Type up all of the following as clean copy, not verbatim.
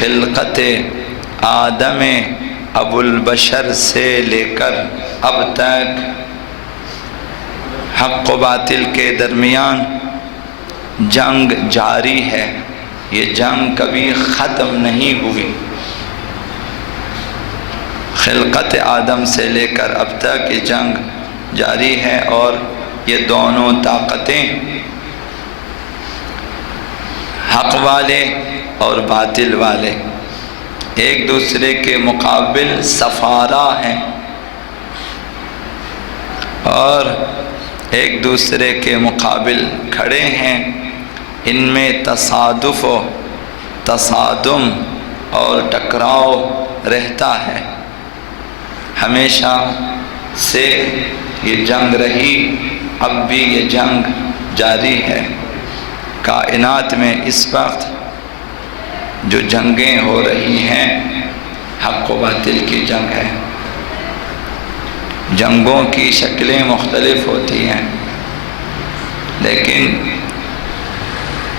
خلقت آدم ابوالبشر سے لے کر اب تک حق و باطل کے درمیان جنگ جاری ہے. یہ جنگ کبھی ختم نہیں ہوئی. خلقت آدم سے لے کر اب تک یہ جنگ جاری ہے، اور یہ دونوں طاقتیں حق والے اور باطل والے ایک دوسرے کے مقابل سفارا ہیں، اور ایک دوسرے کے مقابل کھڑے ہیں. ان میں تصادف و تصادم اور ٹکراؤ رہتا ہے. ہمیشہ سے یہ جنگ رہی، اب بھی یہ جنگ جاری ہے. کائنات میں اس وقت جو جنگیں ہو رہی ہیں حق و باطل کی جنگ ہے. جنگوں کی شکلیں مختلف ہوتی ہیں، لیکن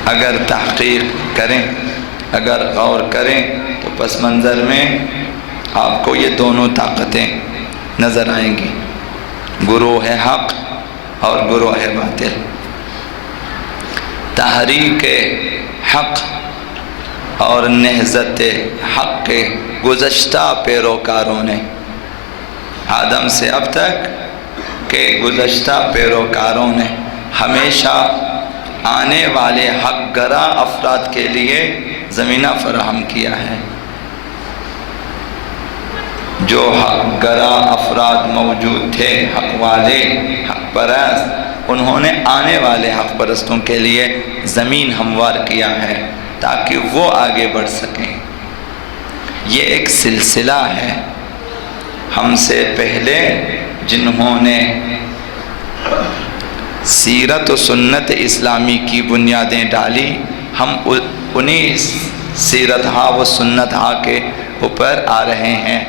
اگر تحقیق کریں، اگر غور کریں تو پس منظر میں آپ کو یہ دونوں طاقتیں نظر آئیں گی، گروہ حق اور گروہ باطل. تحریک حق اور نہضت حق کے گزشتہ پیروکاروں نے، آدم سے اب تک کے گزشتہ پیروکاروں نے ہمیشہ آنے والے حق گرا افراد کے لیے زمینہ فراہم کیا ہے. جو حق گرا افراد موجود تھے، حق والے، حق پرست، انہوں نے آنے والے حق پرستوں کے لیے زمین ہموار کیا ہے تاکہ وہ آگے بڑھ سکیں. یہ ایک سلسلہ ہے. ہم سے پہلے جنہوں نے سیرت و سنت اسلامی کی بنیادیں ڈالی، ہم انہی سیرت ہا و سنت ہا کے اوپر آ رہے ہیں.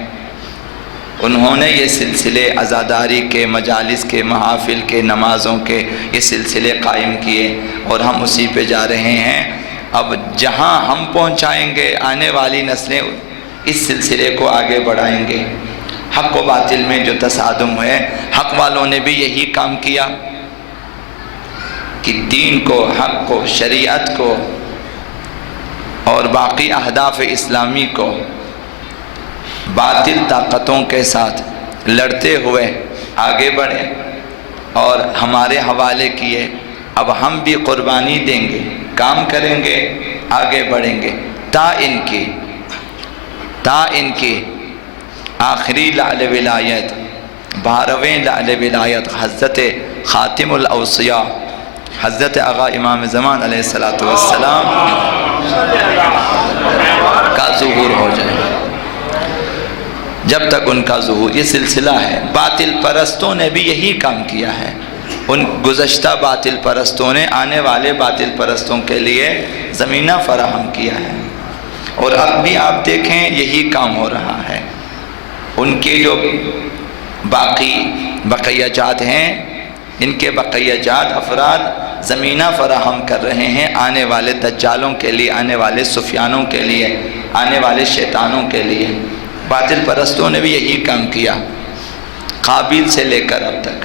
انہوں نے یہ سلسلے عزاداری کے، مجالس کے، محافل کے، نمازوں کے یہ سلسلے قائم کیے، اور ہم اسی پہ جا رہے ہیں. اب جہاں ہم پہنچائیں گے آنے والی نسلیں اس سلسلے کو آگے بڑھائیں گے. حق و باطل میں جو تصادم ہے، حق والوں نے بھی یہی کام کیا کہ دین کو، حق کو، شریعت کو اور باقی اہداف اسلامی کو باطل طاقتوں کے ساتھ لڑتے ہوئے آگے بڑھے اور ہمارے حوالے کیے. اب ہم بھی قربانی دیں گے، کام کریں گے، آگے بڑھیں گے تا ان کی آخری لعل ولایت، 12ویں لعل ولایت حضرت خاتم الاوصیاء حضرت آغا امام زمان علیہ السلام کا ظہور ہو جائے. جب تک ان کا ظہور، یہ سلسلہ ہے. باطل پرستوں نے بھی یہی کام کیا ہے. ان گزشتہ باطل پرستوں نے آنے والے باطل پرستوں کے لیے زمینہ فراہم کیا ہے، اور اب بھی آپ دیکھیں یہی کام ہو رہا ہے. ان کے جو باقی بقیہ جات ہیں، ان کے بقیہ جات افراد زمینہ فراہم کر رہے ہیں آنے والے دجالوں کے لیے، آنے والے سفیانوں کے لیے، آنے والے شیطانوں کے لیے. باطل پرستوں نے بھی یہی کام کیا، قابل سے لے کر اب تک.